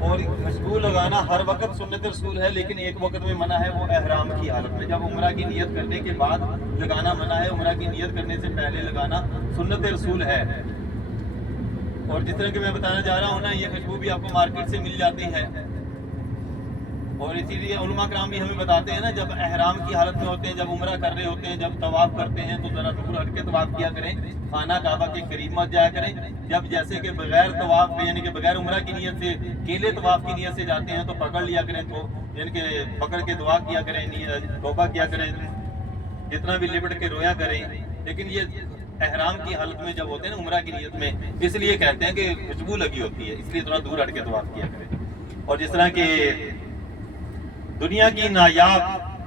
اور خوشبو لگانا ہر وقت سنت رسول ہے، لیکن ایک وقت میں منع ہے، وہ احرام کی حالت میں، جب عمرہ کی نیت کرنے کے بعد لگانا منع ہے، عمرہ کی نیت کرنے سے پہلے لگانا سنت رسول ہے۔ اور جس طرح کہ میں بتانا جا رہا ہوں نا، یہ خوشبو بھی آپ کو مارکیٹ سے مل جاتی ہے، اور اسی لیے علماء کرام بھی ہمیں بتاتے ہیں نا، جب احرام کی حالت میں ہوتے ہیں، جب عمرہ کر رہے ہوتے ہیں، جب طواف کرتے ہیں تو ذرا دور ہٹ کے طواف کیا کریں، خانہ کعبہ کے قریب مت جایا کریں۔ جب جیسے کہ بغیر طواف یعنی کہ بغیر عمرہ کی نیت سے کیلے طواف کی نیت سے جاتے ہیں تو پکڑ لیا کریں، تو یعنی کہ پکڑ کے دعا کیا کریں، توبہ کیا کریں، جتنا بھی لپٹ کے رویا کریں۔ لیکن یہ احرام کی حالت میں جب ہوتے ہیں نا عمرہ کی نیت میں، اس لیے کہتے ہیں کہ خوشبو لگی ہوتی ہے، اس لیے تھوڑا دور ہٹ کے طواف کیا کریں۔ اور جس طرح کہ دنیا کی نایاب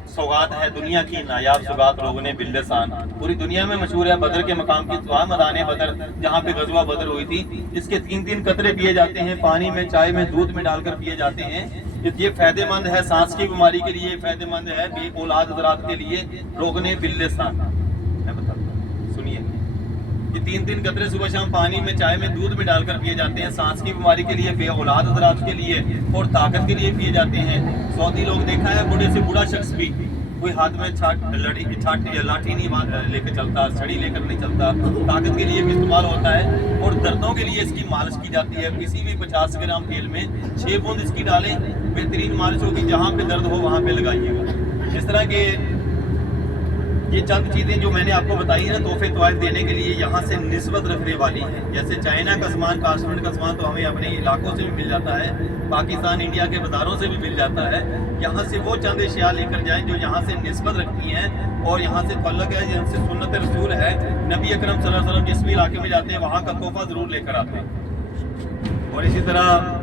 سوغات ہے، دنیا کی نایاب سوغات روغن باللسان، پوری دنیا میں مشہور ہے، بدر کے مقام کی دعا، میدان بدر جہاں پہ غزوہ بدر ہوئی تھی، اس کے 3 قطرے پیے جاتے ہیں، پانی میں، چائے میں، دودھ میں ڈال کر پیے جاتے ہیں۔ یہ فائدہ مند ہے سانس کی بیماری کے لیے، فائدہ مند ہے بے اولاد حضرات کے لیے، روغن باللسان۔ میں بتاتا ہوں، سنیے، یہ 3 قطرے صبح شام پانی میں، چائے میں، دودھ میں ڈال کر پیے جاتے ہیں، سانس کی بیماری کے لیے، بے اولاد حضرات کے لیے اور طاقت کے لیے پیے جاتے ہیں۔ سعودی لوگ دیکھا ہے، بوڑھے سے بوڑھا شخص بھی کوئی ہاتھ میں لاٹھی نہیں لے کے چلتا، چھڑی لے کر نہیں چلتا، طاقت کے لیے بھی استعمال ہوتا ہے، اور دردوں کے لیے اس کی مالش کی جاتی ہے۔ کسی بھی 50 گرام تیل میں 6 بوند اس کی ڈالیں، بہترین مالش ہوگی، جہاں پہ درد ہو وہاں پہ لگائیے گا۔ اس طرح کے یہ چند چیزیں جو میں نے آپ کو بتائی ہیں نا، تحفے طوائف دینے کے لیے یہاں سے نسبت رکھنے والی ہیں۔ جیسے چائنا کا سامان، کاشمیر کا سامان تو ہمیں اپنے علاقوں سے بھی مل جاتا ہے، پاکستان، انڈیا کے بازاروں سے بھی مل جاتا ہے۔ یہاں سے وہ چند اشیاء لے کر جائیں جو یہاں سے نسبت رکھتی ہیں اور یہاں سے تعلق ہے، جن سے سنت رسول ہے۔ نبی اکرم صلی اللہ علیہ وسلم جس بھی علاقے میں جاتے ہیں وہاں کا تحفہ ضرور لے کر آتے ہیں۔ اور اسی طرح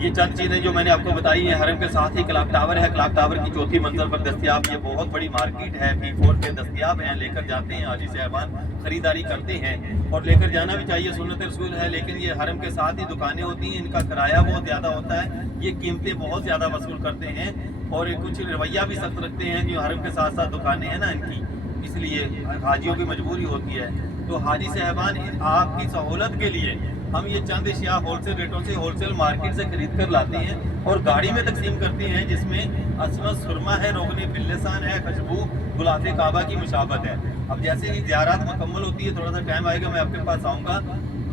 یہ چند چیزیں جو میں نے آپ کو بتائی ہیں، حرم کے ساتھ ہی کلاک ٹاور ہے، کلاک ٹاور کی 4تھی منزل پر دستیاب، یہ بہت بڑی مارکیٹ ہے، P4 پہ دستیاب ہیں، لے کر جاتے ہیں، حاجی صاحبان خریداری کرتے ہیں، اور لے کر جانا بھی چاہیے، سنت رسول ہے۔ لیکن یہ حرم کے ساتھ ہی دکانیں ہوتی ہیں، ان کا کرایہ بہت زیادہ ہوتا ہے، یہ قیمتیں بہت زیادہ وصول کرتے ہیں، اور کچھ رویہ بھی سخت رکھتے ہیں کہ حرم کے ساتھ ساتھ دکانیں ہیں نا ان کی، اس لیے حاجیوں کی مجبوری ہوتی ہے۔ تو حاجی صاحبان آپ کی سہولت کے لیے ہم یہ چند اشیاء ہول سیل ریٹوں سے، ہول سیل مارکیٹ سے خرید کر لاتے ہیں اور گاڑی میں تقسیم کرتے ہیں، جس میں عصمت سرما ہے، روغن باللسان ہے، خوشبو غلاف کعبہ کی مشابت ہے۔ اب جیسے ہی زیارات مکمل ہوتی ہے، تھوڑا سا ٹائم آئے گا، میں آپ کے پاس آؤں گا،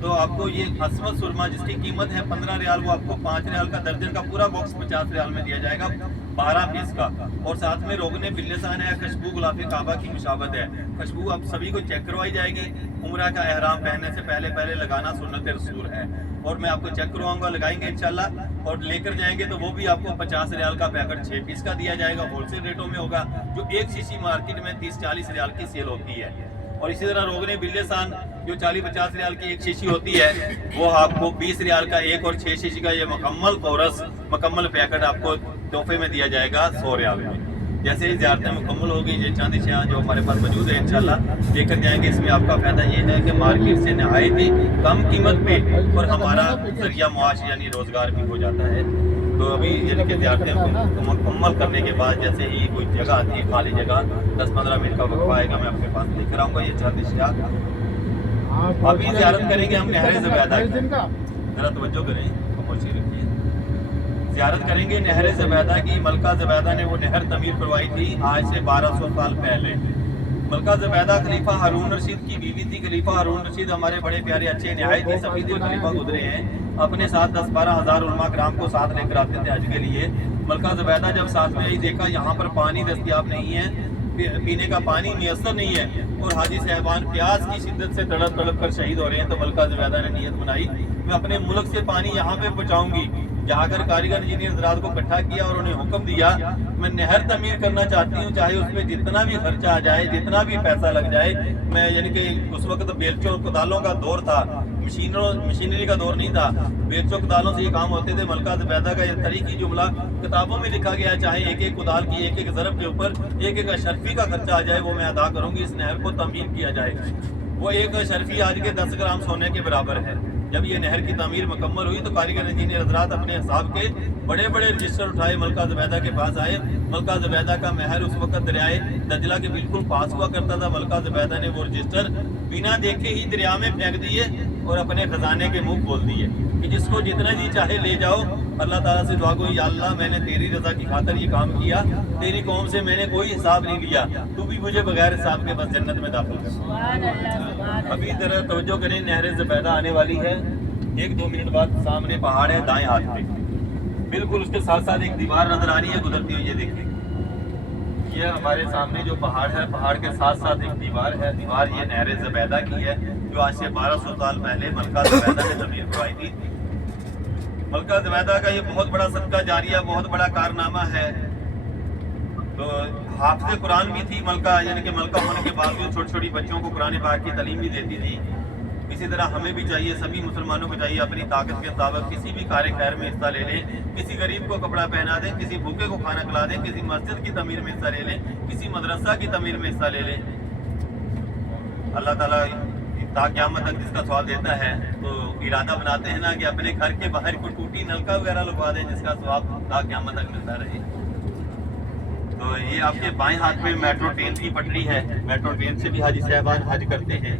تو آپ کو یہ عصمت سرما جس کی قیمت ہے 15 ریال، وہ آپ کو 5 ریال کا درجن کا پورا باکس 50 ریال میں دیا جائے گا، 12 پیس کا، اور ساتھ میں روغن باللسان ہے، خوشبو غلاف کعبہ کی مشابت ہے۔ خوشبو اب سبھی کو چیک کروائی جائے گی، عمرہ کا احرام پہننے سے پہلے لگانا سنت رسول ہے، اور میں آپ کو چیک کرواؤں گا، لگائیں گے انشاءاللہ، اور لے کر جائیں گے تو وہ بھی آپ کو 50 ریال کا پیکٹ 6 پیس کا دیا جائے گا، ہول سیل ریٹوں میں ہوگا، جو ایک شیشی مارکیٹ میں 30-40 ریال کی سیل ہوتی ہے۔ اور اسی طرح روغن باللسان جو 40-50 ریال کی ایک شیشی ہوتی ہے، وہ آپ کو 20 ریال کا ایک، اور 6 شیشی کا یہ مکمل کورس، مکمل پیکٹ آپ کو تحفے میں دیا جائے گا 100 ریال میں۔ جیسے ہی زیارتیں مکمل ہوگی، یہ چند اشیاء جو ہمارے پاس موجود ہیں انشاءاللہ لے کر جائیں گے۔ اس میں آپ کا فائدہ یہ ہے کہ مارکیٹ سے نہایت ہی کم قیمت پہ، اور ہمارا ذریعہ معاش یعنی روزگار بھی ہو جاتا ہے۔ تو ابھی یعنی کہ زیارتیں مکمل کرنے کے بعد جیسے ہی کوئی جگہ آتی ہے، خالی جگہ، 10-15 منٹ کا وقفہ آئے گا، میں آپ کے پاس لے کر آؤں گا یہ چند اشیاء۔ ابھی زیارت کریں گے ہم نہر زبیدہ کی، ذرا توجہ کریں، خاموشی رکھیے۔ زیارت کریں گے نہر زبیدہ کی۔ ملکہ زبیدہ نے وہ نہر تعمیر کروائی تھی آج سے 1200 سال پہلے۔ ملکہ زبیدہ خلیفہ ہارون رشید کی بیوی تھی۔ خلیفہ ہارون رشید ہمارے بڑے پیارے اچھے نہایت ہی سفید خلیفہ گزرے ہیں، اپنے ساتھ 10-12 ہزار علماء کرام کو ساتھ لے کر آتے تھے حج کے لیے۔ ملکہ زبیدہ جب ساتھ میں آئی، دیکھا یہاں پر پانی دستیاب نہیں ہے، پینے کا پانی میسر نہیں ہے، اور حاجی صاحبان پیاس کی شدت سے تڑپ تڑپ کر شہید ہو رہے ہیں۔ تو ملکہ زبیدہ نے نیت بنائی، میں اپنے ملک سے پانی یہاں پہ پہنچاؤں گی۔ جا کر کاریگر انجینئر حضرات کو اکٹھا کیا اور انہیں حکم دیا، میں نہر تعمیر کرنا چاہتی ہوں، چاہے اس میں جتنا بھی خرچہ آ جائے، جتنا بھی پیسہ لگ جائے۔ میں یعنی کہ اس وقت بیلچوں کدالوں کا دور تھا، مشینری کا دور نہیں تھا، بیلچوں کدالوں سے یہ کام ہوتے تھے۔ ملکہ زبیدہ کا یہ تاریخی جملہ کتابوں میں لکھا گیا ہے، چاہے ایک ایک کدال کی ایک ایک ضرب کے اوپر ایک ایک اشرفی کا خرچہ آ جائے، وہ میں ادا کروں گی، اس نہر کو تعمیر کیا جائے گا۔ وہ ایک اشرفی آج کے 10 گرام سونے کے برابر ہے۔ جب یہ نہر کی تعمیر مکمل ہوئی تو کاریگر انجینئر حضرات اپنے حساب کے بڑے بڑے رجسٹر اٹھائے، ملکہ زبیدہ کے پاس آئے۔ ملکہ زبیدہ کا محل اس وقت دریائے دجلہ کے بالکل پاس ہوا کرتا تھا۔ ملکہ زبیدہ نے وہ رجسٹر بنا دیکھے ہی دریا میں پھینک دیے، اور اپنے خزانے کے منہ کھول دیے کہ جس کو جتنا جی چاہے لے جاؤ. اللہ تعالیٰ سے دعا کو, یا اللہ میں نے تیری رضا کی خاطر یہ کام کیا, تیری قوم سے میں نے کوئی حساب نہیں لیا, تو بھی مجھے بغیر حساب کے بس جنت میں داخل کر. ابھی ذرا توجہ کریں, نہر زبیدہ آنے والی ہے 1-2 منٹ بعد. سامنے پہاڑ ہے دائیں ہاتھ پہ, بالکل اس کے ساتھ ساتھ ایک دیوار نظر آ رہی ہے گزرتی ہوئی, یہ دیکھیں یہ ہمارے سامنے جو پہاڑ ہے, پہاڑ کے ساتھ ساتھ ایک دیوار ہے. دیوار یہ نہر زبیدہ کی ہے جو آج سے 1200 سال پہلے ملکہ زبیدہ نے تعمیر کروائی تھی. ملکہ زبیدہ کا یہ بہت بڑا صدقہ جاریہ, بہت بڑا کارنامہ ہے. تو حافظ قرآن بھی تھی ملکہ, یعنی کہ ملکہ ہونے کے باوجود چھوٹی چھوٹی بچوں کو قرآن پاک کی تعلیم بھی دیتی تھی. اسی طرح ہمیں بھی چاہیے, سبھی مسلمانوں کو چاہیے اپنی طاقت کے مطابق کسی بھی کار خیر میں حصہ لے لیں. کسی غریب کو کپڑا پہنا دیں, کسی بھوکے کو کھانا کھلا دیں, کسی مسجد کی تعمیر میں حصہ لے لیں, کسی مدرسہ کی تعمیر میں حصہ لے لیں. اللہ تعالیٰ تا قیامت تک جس کا ثواب دیتا ہے. تو ارادہ بناتے ہیں نا کہ اپنے گھر کے باہر کوئی ٹوٹی نلکا وغیرہ لگوا دیں جس کا ثواب تا قیامت تک ملتا رہے. تو یہ آپ کے بائیں ہاتھ میں میٹرو ٹرین کی پٹری ہے. میٹرو ٹرین سے بھی حاجی صاحبان حج کرتے ہیں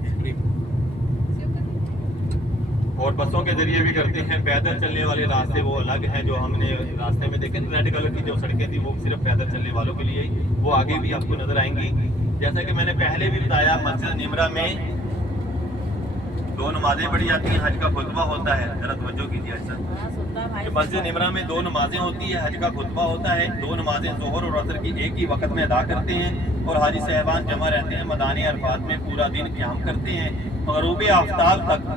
اور بسوں کے ذریعے بھی کرتے ہیں. پیدل چلنے والے راستے وہ الگ ہیں, جو ہم نے راستے میں دیکھے ریڈ کلر کی جو سڑکیں تھی وہ صرف پیدل چلنے والوں کے لیے, وہ آگے بھی آپ کو نظر آئیں گی. جیسا کہ میں نے پہلے بھی بتایا, مسجد نمرہ میں 2 نمازیں پڑھی جاتی ہیں, حج کا خطبہ ہوتا ہے. ذرا توجہ کیجیے ایسا, مسجد نمرہ میں 2 نمازیں ہوتی ہیں, حج کا خطبہ ہوتا ہے. 2 نمازیں ظہر اور عصر کی ایک ہی وقت میں ادا کرتے ہیں اور حاجی صاحبان جمع رہتے ہیں. میدان عرفات میں پورا دن قیام کرتے ہیں. غروب آفتاب تک,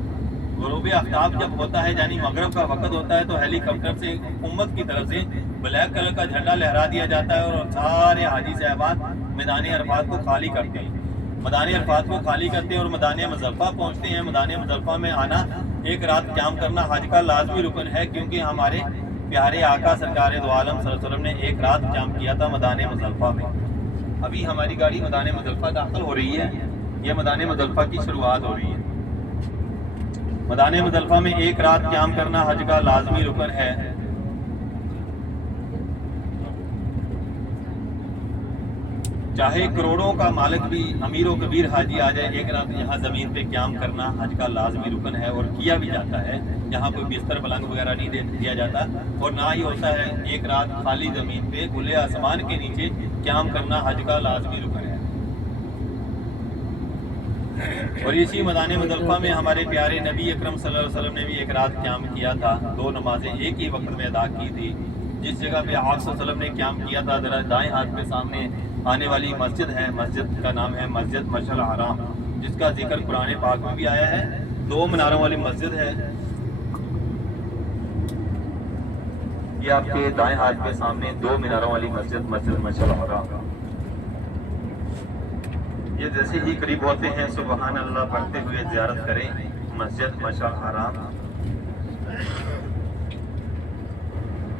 غروب آفتاب جب ہوتا ہے یعنی مغرب کا وقت ہوتا ہے, تو ہیلی کاپٹر سے حکومت کی طرف سے بلیک کلر کا جھنڈا لہرا دیا جاتا ہے اور سارے حاجی صاحبان میدان عرفات کو خالی کرتے ہیں. میدان عرفات کو خالی کرتے ہیں اور میدان مزدلفہ پہنچتے ہیں. میدان مزدلفہ میں آنا, ایک رات قیام کرنا حج کا لازمی رکن ہے, کیونکہ ہمارے پیارے آقا سرکار دو عالم صلی اللہ علیہ وسلم نے ایک رات قیام کیا تھا میدان مزدلفہ میں. ابھی ہماری گاڑی میدان مزدلفہ داخل ہو رہی ہے, یہ میدان مزدلفہ کی شروعات ہو رہی ہے. میدان مزدلفہ میں ایک رات قیام کرنا حج کا لازمی رکن ہے. چاہے کروڑوں کا مالک بھی امیر و کبیر حاجی آ جائے, ایک رات یہاں زمین پہ قیام کرنا حج کا لازمی رکن ہے اور کیا بھی جاتا ہے. یہاں کوئی بستر پلنگ وغیرہ نہیں دیا جاتا, اور نہ ہی ہوتا ہے. ایک رات خالی زمین پہ کھلے آسمان کے نیچے قیام کرنا حج کا لازمی رکن ہے. اور اسی میدان مزدلفہ میں ہمارے پیارے نبی اکرم صلی اللہ علیہ وسلم نے بھی ایک رات قیام کیا تھا. 2 نمازیں ایک ہی وقت میں ادا کی تھی. جس جگہ پہ آپ صلی اللہ علیہ وسلم نے قیام کیا تھا, ذرا دائیں ہاتھ پہ سامنے آنے والی مسجد ہے. مسجد کا نام ہے مسجد مشعل الحرام, جس کا ذکر قرآن پاک میں بھی آیا ہے. 2 میناروں والی مسجد ہے. یہ آپ کے دائیں ہاتھ پہ سامنے 2 میناروں والی مسجد, مسجد مشعل الحرام. یہ جیسے ہی قریب ہوتے ہیں سبحان اللہ پڑھتے ہوئے زیارت کریں مسجد مشعل الحرام.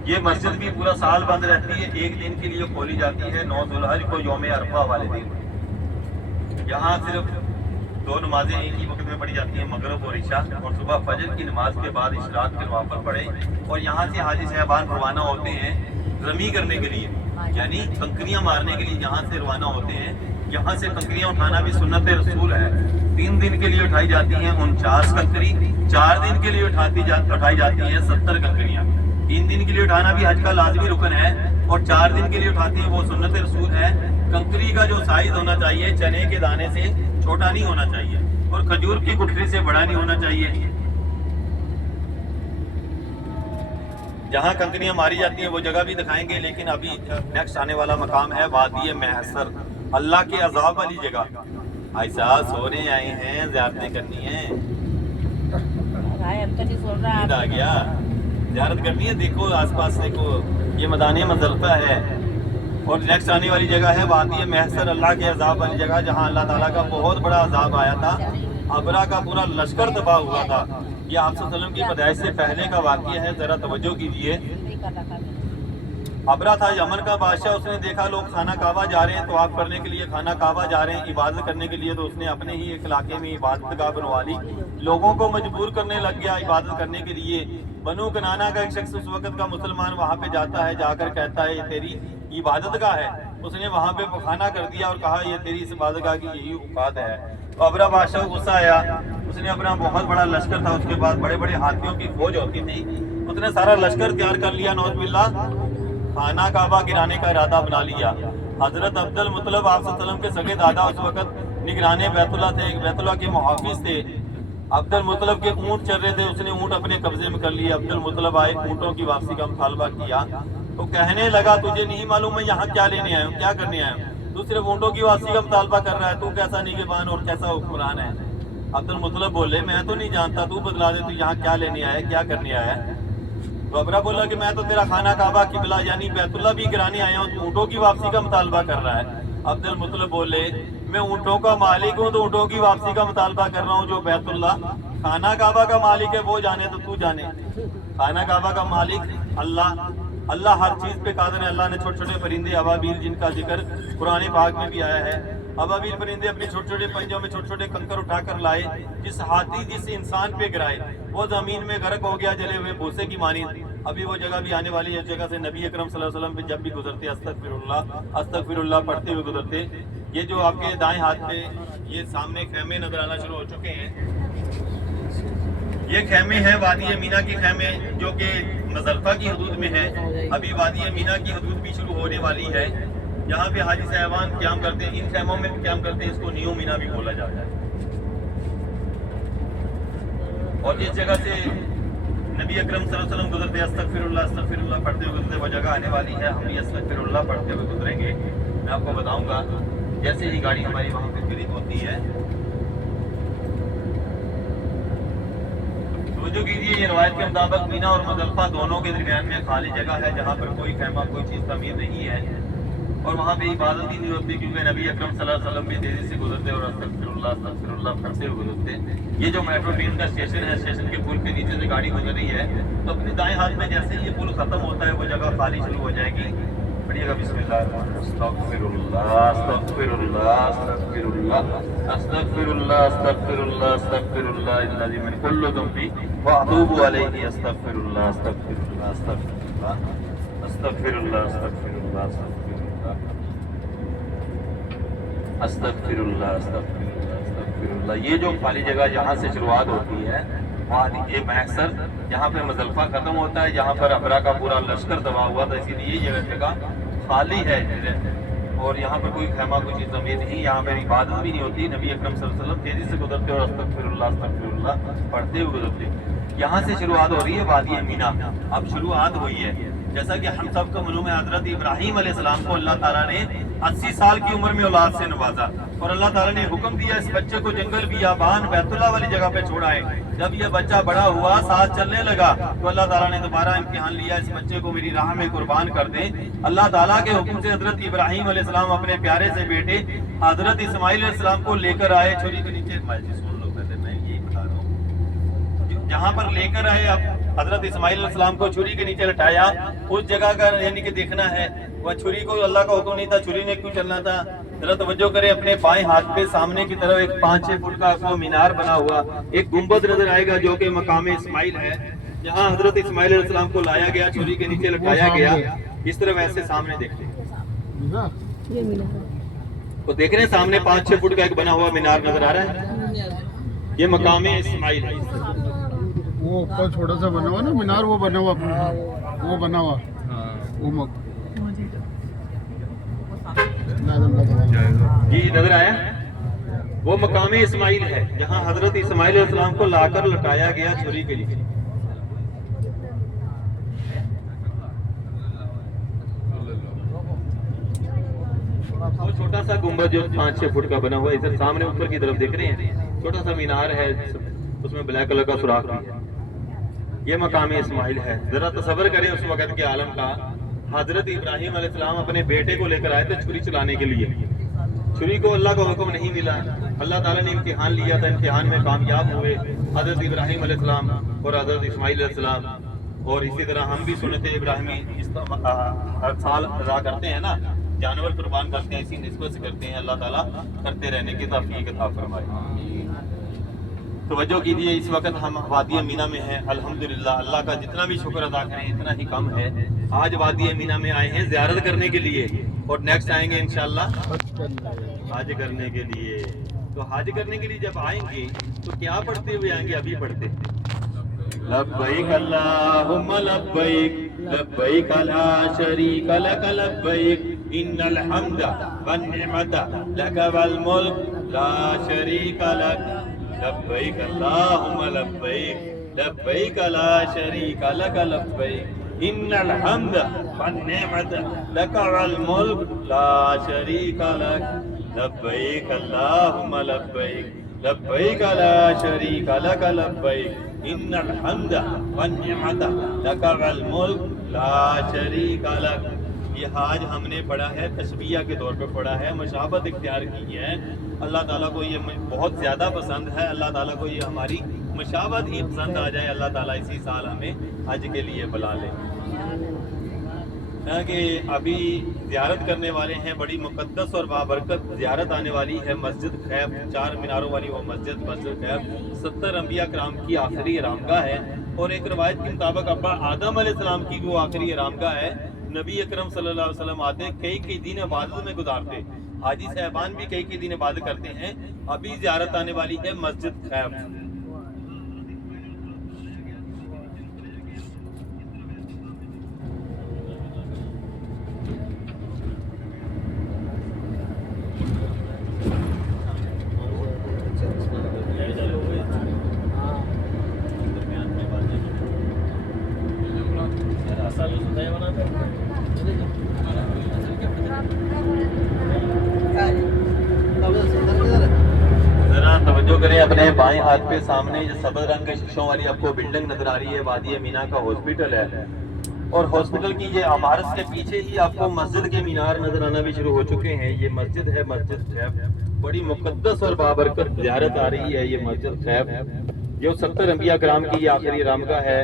یہ مسجد بھی پورا سال بند رہتی ہے, ایک دن کے لیے کھولی جاتی ہے 9 ذوالحج کو, یوم عرفہ والے دن. یہاں صرف 2 نمازیں ایک ہی وقت میں پڑھی جاتی ہیں, مغرب اور عشاء, اور صبح فجر کی نماز کے بعد اشراق کے نوافل پڑھے. اور یہاں سے حاجی صاحبان روانہ ہوتے ہیں رمی کرنے کے لیے, یعنی کنکریاں مارنے کے لیے یہاں سے روانہ ہوتے ہیں. یہاں سے کنکریاں اٹھانا بھی سنت رسول ہے. 3 دن کے لیے اٹھائی جاتی ہیں 49 کنکری, 4 دن کے لیے اٹھائی جاتی ہیں 70 کنکریاں. 3 دن کے لیے اٹھانا بھی حج کا لازمی رکن ہے, اور 4 دن کے لیے اٹھاتے ہیں وہ سنت رسول ہے. کنکری کا جو سائز ہونا چاہیے چنے کے دانے سے چھوٹا نہیں ہونا چاہیے, اور کھجور کی گٹھلی سے بڑا نہیں ہونا چاہیے. جہاں کنکریاں ماری جاتی ہیں وہ جگہ بھی دکھائیں گے, لیکن ابھی نیکسٹ آنے والا مقام ہے وادی محشر, اللہ کے عذاب والی جگہ. ایسا سونے آئے ہیں, زیارتیں کرنی ہیں, نیند آ گیا, زیارت کرنی ہے. دیکھو آس پاس دیکھو, یہ میدان مزدلفہ ہے. اور نیکسٹ آنے والی جگہ ہے وادی محشر, اللہ کے عذاب والی جگہ, جہاں اللہ تعالیٰ کا بہت بڑا عذاب آیا تھا. ابرا کا پورا لشکر تباہ ہوا تھا. یہ آپ صلی اللہ علیہ وسلم کی پیدائش سے پہلے کا واقعہ ہے, ذرا توجہ کیجیے. ابرا تھا یمن کا بادشاہ, اس نے دیکھا لوگ خانہ کعبہ جا رہے ہیں, طواف کرنے کے لیے خانہ کعبہ جا رہے ہیں, عبادت کرنے کے لیے, تو اس نے اپنے ہی ایک علاقے میں عبادت گاہ بنوا لی. لوگوں کو مجبور کرنے لگ گیا عبادت کرنے کے لیے. بنو کنانا کا ایک شخص اس وقت کا مسلمان وہاں پہ جاتا ہے, جا کر کہتا ہے یہ تیری عبادت گاہ ہے. اس نے وہاں پہ خانہ کر دیا اور کہا یہ تیری اس عبادت گاہ کی یہی اوقات ہے. تو ابرہ بادشاہ کو غصہ آیا، اس نے اپنا بہت بڑا لشکر تھا، اس کے بعد بڑے بڑے ہاتھیوں کی فوج ہوتی تھی، اس نے سارا لشکر تیار کر لیا، نعوذ باللہ خانہ کعبہ گرانے کا ارادہ بنا لیا۔ حضرت عبد المطلب آپ صلی اللہ علیہ وسلم کے سگے دادا اس وقت نگران بیت اللہ تھے، بیت اللہ کے محافظ تھے۔ عبد المطلب کے اونٹ چل رہے تھے، اس نے اونٹ اپنے قبضے میں کر لیے۔ عبد المطلب آئے، اونٹوں کی واپسی کا مطالبہ کیا، تو کہنے لگا تجھے نہیں معلوم میں یہاں کیا لینے آیا ہوں، کیا کرنے آیا ہوں؟ تو صرف اونٹوں کی واپسی کا مطالبہ کر رہا ہے، تو کیسا نگہبان اور کیسا حکمران ہے؟ عبد المطلب بولے میں تو نہیں جانتا، تو بتلا دے تو یہاں کیا لینے آیا ہے، کیا کرنے آیا ہے؟ تو ابرہ بولا کہ میں تو تیرا خانہ کعبہ قبلہ یعنی بیت اللہ بھی گرانے آیا ہوں، تو اونٹوں کی واپسی کا مطالبہ کر رہا ہے۔ عبد المطلب بولے میں اونٹوں کا مالک ہوں تو اونٹوں کی واپسی کا مطالبہ کر رہا ہوں، جو بیت اللہ خانہ کعبہ کا مالک ہے وہ جانے تو جانے۔ خانہ کعبہ کا مالک اللہ ہر چیز پہ قادر ہے۔ اللہ نے چھوٹے چھوٹے پرندے ابابیل جن کا ذکر قرآن پاک میں بھی آیا ہے، ابابیل پرندے اپنے چھوٹے چھوٹے پنجوں میں چھوٹے چھوٹے کنکر اٹھا کر لائے، جس ہاتھی جس انسان پہ گرائے وہ زمین میں غرق ہو گیا جلے ہوئے بھوسے کی مانند۔ ابھی وہ جگہ بھی آنے والی ہے، اس جگہ سے نبی اکرم صلی اللہ علیہ وسلم پہ جب بھی گزرتے استغفر اللہ پڑھتے ہوئے گزرتے۔ یہ جو آپ کے دائیں ہاتھ پہ یہ سامنے خیمے نظر آنا شروع ہو چکے ہیں، یہ خیمے ہیں وادی مینا کے خیمے جو کہ مزدلفہ کی حدود میں ہے۔ ابھی وادی مینا کی حدود بھی شروع ہونے والی ہے، یہاں پہ حاجی صاحبان قیام کرتے ہیں، ان خیموں میں بھی قیام کرتے ہیں، اس کو نیو مینا بھی بولا جاتا ہے۔ اور اس جگہ سے نبی اکرم صلی اللہ علیہ وسلم گزرتے استغفر اللہ پڑھتے ہوئے گزرتے، وہ جگہ آنے والی ہے، ہم بھی استغفر اللہ پڑھتے ہوئے گزریں گے۔ میں آپ کو بتاؤں گا جیسے ہی گاڑی ہماری وہاں پہ قریب ہوتی ہے، توجہ کیجیے، یہ روایت کے مطابق مینا اور مزدلفہ دونوں کے درمیان میں خالی جگہ ہے جہاں پر کوئی خیمہ کوئی چیز تعمیر نہیں ہے، اور وہاں پہ عبادت ہی نہیں ہوتی، کیونکہ نبی اکرم صلی اللہ علیہ وسلم بھی تیزی سے گزرتے اور استغفر اللہ پڑھتے ہوئے گزرتے۔ یہ جو میٹرو ٹرین کا اسٹیشن ہے، اسٹیشن کے پل کے نیچے سے گاڑی گزر رہی ہے، تو اپنے دائیں ہاتھ میں جیسے ہی یہ پل ختم ہوتا ہے وہ جگہ خالی شروع ہو جائے گی۔ پڑھیے گا بسم اللہ الرحمن الرحیم، استغفر اللہ استغفر اللہ استغفر اللہ استغفر اللہ استغفر اللہ استغفر اللہ الذی من کل ذنب واتوب الیہ استغفر اللہ استغفر اللہ استغفر اللہ استغفر اللہ استغفر اللہ استغفر اللہ استغفر اللہ استغفر اللہ۔ یہ جو خالی جگہ جہاں سے شروعات ہوتی ہے وہاں یہ محصر جہاں پہ مزدلفہ ختم ہوتا ہے، جہاں پر ابرہ کا پورا لشکر دبا ہوا تھا، اسی لیے یہ جگہ خالی ہے، اور یہاں پر کوئی خیمہ کوئی چیز زمین نہیں، یہاں پر عبادت بھی نہیں ہوتی۔ نبی اکرم صلی اللہ علیہ وسلم تیزی سے گزرتے اور استغفر اللہ پڑھتے ہوئے گزرتے۔ یہاں سے شروعات ہو رہی ہے وادی مینا، اب شروعات ہوئی ہے۔ جیسا کہ ہم سب کو معلوم ہے، حضرت ابراہیم علیہ السلام کو اللہ تعالیٰ نے 80 سال کی عمر میں اولاد سے نوازا، اور اللہ تعالیٰ نے حکم دیا اس بچے کو جنگل بیابان بیت اللہ والی جگہ پہ چھوڑائے۔ جب یہ بچہ بڑا ہوا، ساتھ چلنے لگا، تو اللہ تعالیٰ نے دوبارہ امتحان لیا، اس بچے کو میری راہ میں قربان کر دیں۔ اللہ تعالیٰ کے حکم سے حضرت ابراہیم علیہ السلام اپنے پیارے سے بیٹے حضرت اسماعیل علیہ السلام کو لے کر آئے، چھری کے نیچے، سن لو پہلے میں یہی بتا رہا ہوں، جہاں پر لے کر آئے اب حضرت اسماعیل علیہ السلام کو چھری کے نیچے لٹایا، اس جگہ کا یعنی کہ دیکھنا ہے، وہ چھری کو اللہ کا حکم نہیں تھا، چھری نے کیوں چلنا تھا؟ ذرا توجہ کریں، اپنے بائیں ہاتھ پہ سامنے کی طرف ایک 5-6 فٹ کا وہ مینار بنا ہوا ایک گنبد نظر آئے گا جو کہ مقام اسماعیل ہے، جہاں حضرت اسماعیل علیہ السلام کو لایا گیا، چھری کے نیچے لٹایا گیا۔ اس طرف ایسے سامنے دیکھیں، وہ دیکھ رہے ہیں سامنے 5-6 فٹ کا ایک بنا ہوا مینار نظر آ رہا ہے، یہ مقام اسماعیل ہے۔ وہ اوپر چھوٹا سا بنا ہوا نا مینار، وہ بنا ہوا وہ بنا ہوا جی نظر آیا، وہ مقام اسماعیل ہے جہاں حضرت اسماعیل علیہ السلام کو لا کر لٹایا گیا چھری کے لیے۔ وہ چھوٹا سا گنبد جو 5-6 فٹ کا بنا ہوا ہے، ادھر سامنے اوپر کی طرف دیکھ رہے ہیں، چھوٹا سا مینار ہے، اس میں بلیک کلر کا سوراخ بھی ہے، یہ مقام اسماعیل ہے۔ ذرا تصور کریں اس وقت کے عالم کا، حضرت ابراہیم علیہ السلام اپنے بیٹے کو لے کر آئے تھے چھری چلانے کے لیے، چھری کو اللہ کا حکم نہیں ملا، اللہ تعالیٰ نے امتحان لیا تھا، امتحان میں کامیاب ہوئے حضرت ابراہیم علیہ السلام اور حضرت اسماعیل علیہ السلام۔ اور اسی طرح ہم بھی سنت ابراہیمی ہر سال ادا کرتے ہیں نا، جانور قربان کرتے ہیں، اسی نسبت سے کرتے ہیں، اللہ تعالیٰ کرتے رہنے کی توفیق عطا فرمائے۔ توجہ کیجیے، اس وقت ہم وادی مینا میں ہیں، الحمدللہ اللہ کا جتنا بھی شکر ادا کریں اتنا ہی کم ہے۔ آج وادی مینا میں آئے ہیں زیارت کرنے کے لیے، اور نیکسٹ آئیں گے انشاءاللہ حج کرنے کے لیے۔ تو حج کرنے کے لیے جب آئیں گے تو کیا پڑھتے ہوئے آئیں گے؟ ابھی پڑھتے لبیک اللہم لبیک لبیک لا شریک لک لبیک ان الحمد والنعمت لک والملک لا شریک لک لبیک اللہم لبیک لبیک لا شریک لک لبیک ان الحمد والنعمت لک والملک لا شریک لک لبیک اللہم لبیک لبیک لا شریک لک لبیک ان الحمد والنعمت لک والملک لا شریک لک۔ یہ حج ہم نے پڑھا ہے تشبیہ کے طور پہ پڑھا ہے، مشابہت اختیار کی ہے۔ اللہ تعالیٰ کو یہ بہت زیادہ پسند ہے، اللہ تعالیٰ کو یہ ہماری مشابہت ہی پسند آ جائے، اللہ تعالیٰ اسی سال ہمیں حج کے لیے بلا لے۔ کہ ابھی زیارت کرنے والے ہیں، بڑی مقدس اور بابرکت زیارت آنے والی ہے مسجد خیف، 4 میناروں والی وہ مسجد خیف 70 انبیاء کرام کی آخری آرامگاہ ہے، اور ایک روایت کے مطابق ابا آدم علیہ السلام کی وہ آخری آرامگاہ ہے۔ نبی اکرم صلی اللہ علیہ وسلم آتے کئی دن عبادت میں گزارتے، حاجی صاحبان بھی کئی دن عبادت کرتے ہیں۔ ابھی زیارت آنے والی ہے مسجد خیف۔ ذرا توجہ کریں اپنے بائیں ہاتھ پہ، سامنے جو سبز رنگ کے شیشوں والی آپ کو بلڈنگ نظر آ رہی ہے، وادی مینا کا ہاسپٹل ہے، اور ہاسپٹل کی یہ عمارت کے پیچھے ہی آپ کو مسجد کے مینار نظر آنا بھی شروع ہو چکے ہیں۔ یہ مسجد ہے مسجد خیف، بڑی مقدس اور بابرکت زیارت آ رہی ہے یہ مسجد خیف، جو 70 انبیاء کرام کی یہ آخری رامگاہ ہے،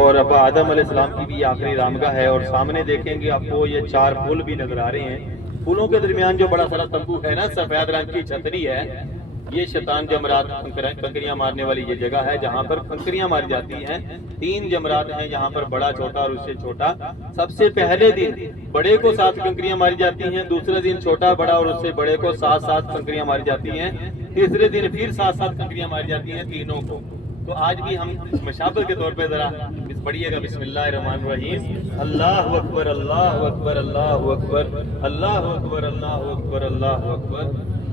اور ابا آدم علیہ السلام کی بھی یہ آخری رامگاہ ہے۔ اور سامنے دیکھیں گے آپ کو یہ 4 پل بھی نظر آ رہے ہیں، پلوں کے درمیان جو بڑا سارا تمبو ہے نا، سفید رنگ کی چھتری ہے، یہ شیطان جمرات کنکریاں مارنے والی یہ جگہ ہے جہاں پر کنکریاں ماری جاتی ہیں۔ 3 جمرات ہیں جہاں پر بڑا چھوٹا اور اس سے چھوٹا۔ سب سے پہلے دن بڑے کو 7 کنکریاں ماری جاتی ہیں، دوسرے دن چھوٹا بڑا اور اس سے بڑے کو 7 کنکریاں ماری جاتی ہیں، تیسرے دن پھر 7 کنکریاں ماری جاتی ہیں تینوں کو۔ تو آج بھی ہم مشابہت کے طور پہ ذرا پڑھیے گا بسم اللہ الرحمن الرحیم، اللہ اکبر اللہ اکبر اللہ اکبر اللہ اکبر اللہ اکبر اللہ اکبر۔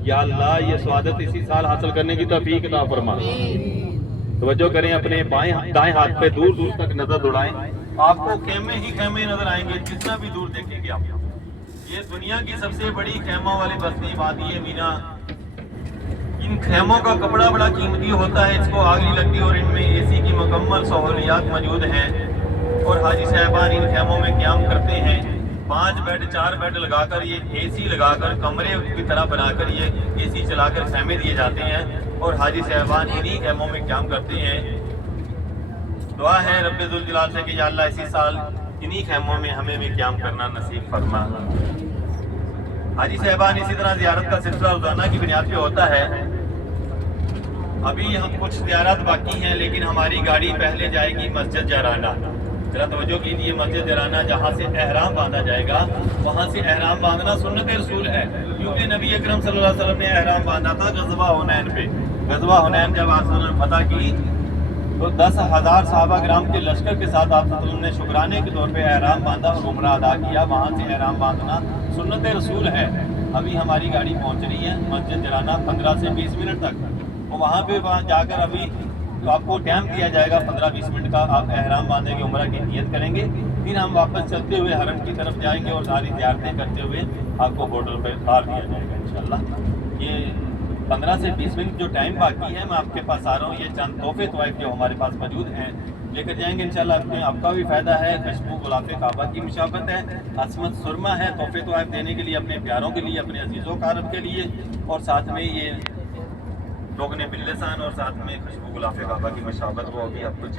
یا اللہ یہ سعادت اسی سال حاصل کرنے کی توفیق عطا فرما۔ توجہ کریں، اپنے دائیں ہاتھ پہ دور دور تک نظر دوڑائیں، آپ کو خیمے ہی خیمے نظر آئیں گے جتنا بھی دور دیکھیں گے آپ۔ یہ دنیا کی سب سے بڑی خیموں والی بستی وادی مینا۔ ان خیموں کا کپڑا بڑا قیمتی ہوتا ہے، اس کو آگ نہیں لگتی، اور ان میں اے سی کی مکمل سہولیات موجود ہیں، اور حاجی صاحبان ان خیموں میں قیام کرتے ہیں۔ 5 بیڈ 4 بیڈ لگا کر، یہ اے سی لگا کر کمرے کی طرح بنا کر یہ اے سی چلا کر خیمے دیے جاتے ہیں، اور حاجی صاحبان انہی خیموں میں قیام کرتے ہیں۔ دعا ہے رب ذوالجلال سے کہ یا اللہ اسی سال انہی خیموں میں ہمیں بھی قیام کرنا نصیب فرما۔ حاجی صاحبان اسی طرح زیارت کا سلسلہ روزانہ کی بنیاد پہ ہوتا ہے۔ ابھی ہم کچھ زیارت باقی ہیں، لیکن ہماری گاڑی پہلے جائے گی مسجد جرانہ۔ ذرا توجہ کیجیے، مسجد جرانہ جہاں سے احرام باندھا جائے گا، وہاں سے احرام باندھنا سنت رسول ہے، کیونکہ نبی اکرم صلی اللہ علیہ وسلم نے احرام باندھا تھا غزوہ حنین پہ۔ غزوہ حنین جب آپ نے فتح کی تو 10,000 صحابہ کرام کے لشکر کے ساتھ آپ نے شکرانے کے طور پہ احرام باندھا اور عمرہ ادا کیا۔ وہاں سے احرام باندھنا سنت رسول ہے۔ ابھی ہماری گاڑی پہنچ رہی ہے مسجد جرانہ 15 سے 20 منٹ تک، اور وہاں جا کر ابھی تو آپ کو ٹائم دیا جائے گا 15-20 منٹ کا، آپ احرام باندھیں گے، عمرہ کی نیت کریں گے، پھر ہم واپس چلتے ہوئے حرم کی طرف جائیں گے اور ساری زیارتیں کرتے ہوئے آپ کو ہوٹل پہ اتار دیا جائے گا انشاءاللہ۔ یہ 15 سے 20 منٹ جو ٹائم باقی ہے، میں آپ کے پاس آ رہا ہوں، یہ چند تحفے طوائف جو ہمارے پاس موجود ہیں لے کر جائیں گے انشاءاللہ۔ آپ کا بھی فائدہ ہے، خوشبو غلاف کعبہ کی مشابہت ہے، عصمت سرما ہے، تحفے طوائف دینے کے لیے اپنے پیاروں کے لیے، اپنے عزیزوں کارب کے لیے، اور ساتھ میں یہ روغن باللسان اور ساتھ میں خوشبو غلاف کعبہ کی مشابہت، وہ ابھی آپ کو بس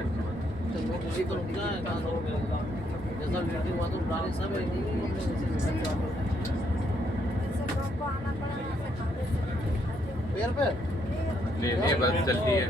چلتی ہے۔